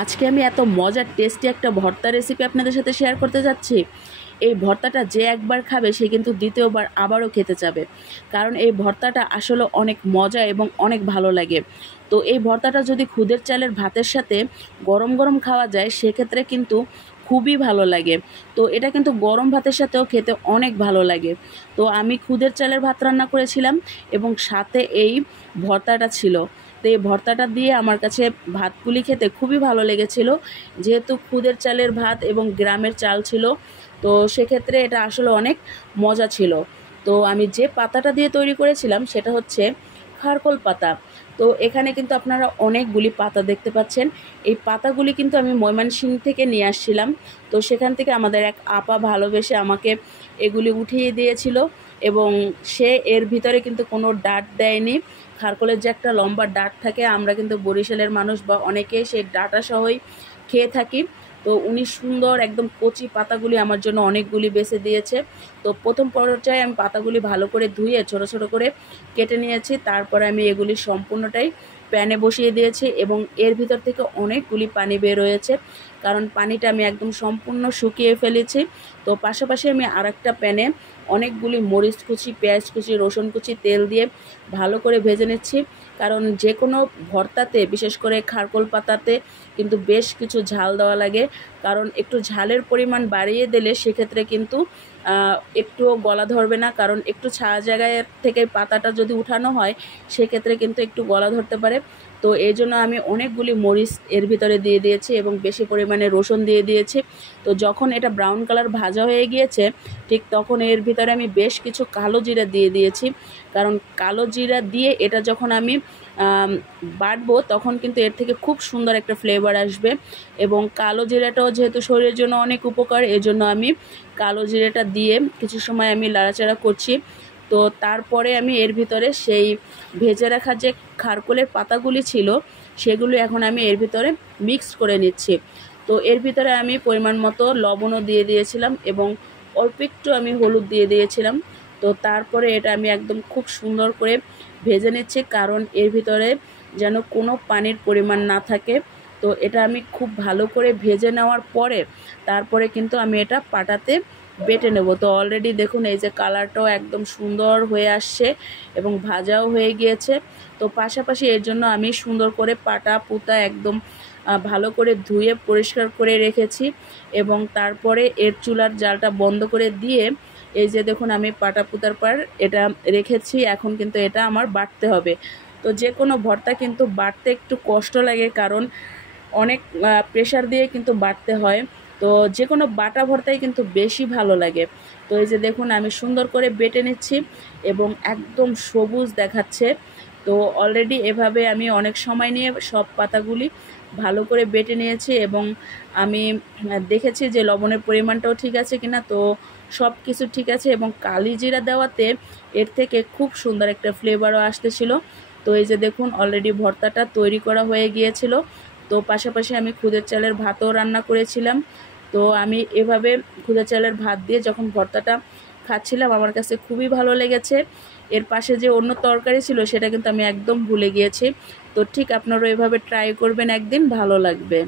আজকে আমি এত মজার টেস্টি একটা ভর্তা রেসিপি আপনাদের সাথে শেয়ার করতে যাচ্ছি। এই ভর্তাটা যে একবার খাবে সে কিন্তু দ্বিতীয়বার আবারও খেতে যাবে, কারণ এই ভর্তাটা আসলে অনেক মজা এবং অনেক ভালো লাগে। তো এই ভর্তাটা যদি খুদের চালের ভাতের সাথে গরম গরম খাওয়া যায় সেক্ষেত্রে কিন্তু খুবই ভালো লাগে। তো এটা কিন্তু গরম ভাতের সাথেও খেতে অনেক ভালো লাগে। তো আমি খুদের চালের ভাত রান্না করেছিলাম এবং সাথে এই ভর্তাটা ছিল। তো এই ভর্তাটা দিয়ে আমার কাছে ভাতগুলি খেতে খুবই ভালো লেগেছিল, যেহেতু খুদের চালের ভাত এবং গ্রামের চাল ছিল। তো সেক্ষেত্রে এটা আসলে অনেক মজা ছিল। তো আমি যে পাতাটা দিয়ে তৈরি করেছিলাম সেটা হচ্ছে খারকোল পাতা। তো এখানে কিন্তু আপনারা অনেকগুলি পাতা দেখতে পাচ্ছেন। এই পাতাগুলি কিন্তু আমি ময়মনসিংহ থেকে নিয়ে আসছিলাম। তো সেখান থেকে আমাদের এক আপা ভালোবেসে আমাকে এগুলি উঠিয়ে দিয়েছিল এবং সে এর ভিতরে কিন্তু কোনো ডাঁট দেয়নি। খারকোলের যে একটা লম্বা ডাঁট থাকে, আমরা কিন্তু বরিশালের মানুষ বা অনেকেই সেই ডাঁটা সহই খেয়ে থাকি। তো উনি সুন্দর একদম কচি পাতাগুলি আমার জন্য অনেকগুলি বেছে দিয়েছে। তো প্রথম পর্যায়ে আমি পাতাগুলি ভালো করে ধুয়ে ছোট ছোট করে কেটে নিয়েছি। তারপরে আমি এগুলি সম্পূর্ণটাই প্যানে বসিয়ে দিয়েছি এবং এর ভিতর থেকে অনেকগুলি পানি বের হয়েছে, কারণ পানিটা আমি একদম সম্পূর্ণ শুকিয়ে ফেলেছি। তো পাশাপাশি আমি আরেকটা প্যানে অনেকগুলি মরিচ কুচি, পেঁয়াজ কুচি, রসুন কুচি তেল দিয়ে ভালো করে ভেজে নিচ্ছি। কারণ যে কোনো ভর্তাতে, বিশেষ করে খারকোল পাতাতে কিন্তু বেশ কিছু ঝাল দেওয়া লাগে। কারণ একটু ঝালের পরিমাণ বাড়িয়ে দিলে সেক্ষেত্রে কিন্তু একটুও গলা ধরবে না, কারণ একটু ছায়া জায়গায় থেকে পাতাটা যদি উঠানো হয় সেক্ষেত্রে কিন্তু একটু গলা ধরতে পারে। তো এই জন্য আমি অনেকগুলি মরিচ এর ভিতরে দিয়ে দিয়েছি এবং বেশি পরিমাণে রসুন দিয়ে দিয়েছি। তো যখন এটা ব্রাউন কালার ভাজা হয়ে গিয়েছে ঠিক তখন এর ভিতরে আমি বেশ কিছু কালো জিরা দিয়ে দিয়েছি। কারণ কালো জিরা দিয়ে এটা যখন আমি বাটবো তখন কিন্তু এর থেকে খুব সুন্দর একটা ফ্লেভার আসবে। এবং কালো জিরাটাও যেহেতু শরীরের জন্য অনেক উপকার, এজন্য আমি কালো জিরাটা দিয়ে কিছু সময় আমি নাড়াচাড়া করছি। তো তারপরে আমি এর ভিতরে সেই ভেজে রাখা যে খারকোলের পাতাগুলি ছিল সেগুলো এখন আমি এর ভিতরে মিক্স করে নিচ্ছি। তো এর ভিতরে আমি পরিমাণ মতো লবণও দিয়ে দিয়েছিলাম এবং অল্প একটু আমি হলুদ দিয়ে দিয়েছিলাম। তো তারপরে এটা আমি একদম খুব সুন্দর করে ভেজে নিচ্ছি, কারণ এর ভিতরে যেন কোনো পানির পরিমাণ না থাকে। তো এটা আমি খুব ভালো করে ভেজে নেওয়ার পরে তারপরে কিন্তু আমি এটা পাটাতে বেটে নেব। তো অলরেডি দেখুন এই যে কালারটাও একদম সুন্দর হয়ে আসছে এবং ভাজাও হয়ে গিয়েছে। তো পাশাপাশি এর জন্য আমি সুন্দর করে পাটা পুতা একদম ভালো করে ধুয়ে পরিষ্কার করে রেখেছি এবং তারপরে এর চুলার জালটা বন্ধ করে দিয়ে এই যে দেখুন আমি পাটা পুতার পর এটা রেখেছি। এখন কিন্তু এটা আমার বাটতে হবে। তো যে কোনো ভর্তা কিন্তু বাটতে একটু কষ্ট লাগে, কারণ অনেক প্রেশার দিয়ে কিন্তু বাটতে হয়। তো যে কোনো বাটা ভর্তাই কিন্তু বেশি ভালো লাগে। তো এই যে দেখুন আমি সুন্দর করে বেটে নিচ্ছি এবং একদম সবুজ দেখাচ্ছে। তো অলরেডি এভাবে আমি অনেক সময় নিয়ে সব পাতাগুলি ভালো করে বেটে নিয়েছি এবং আমি দেখেছি যে লবণের পরিমাণটাও ঠিক আছে কিনা। তো সব কিছু ঠিক আছে এবং কালি জিরা দেওয়াতে এর থেকে খুব সুন্দর একটা ফ্লেভারও আসতেছিল। তো এই যে দেখুন অলরেডি ভর্তাটা তৈরি করা হয়ে গিয়েছিল। তো পাশাপাশি আমি খুদের চালের ভাতও রান্না করেছিলাম। তো আমি এভাবে খুদের চালের ভাত দিয়ে যখন ভর্তাটা খাচ্ছিলাম আমার কাছে খুবই ভালো লেগেছে। এর পাশে যে অন্য তরকারি ছিল সেটা কিন্তু আমি একদম ভুলে গিয়েছি। তো ঠিক আপনারাও এভাবে ট্রাই করবেন, একদিন ভালো লাগবে।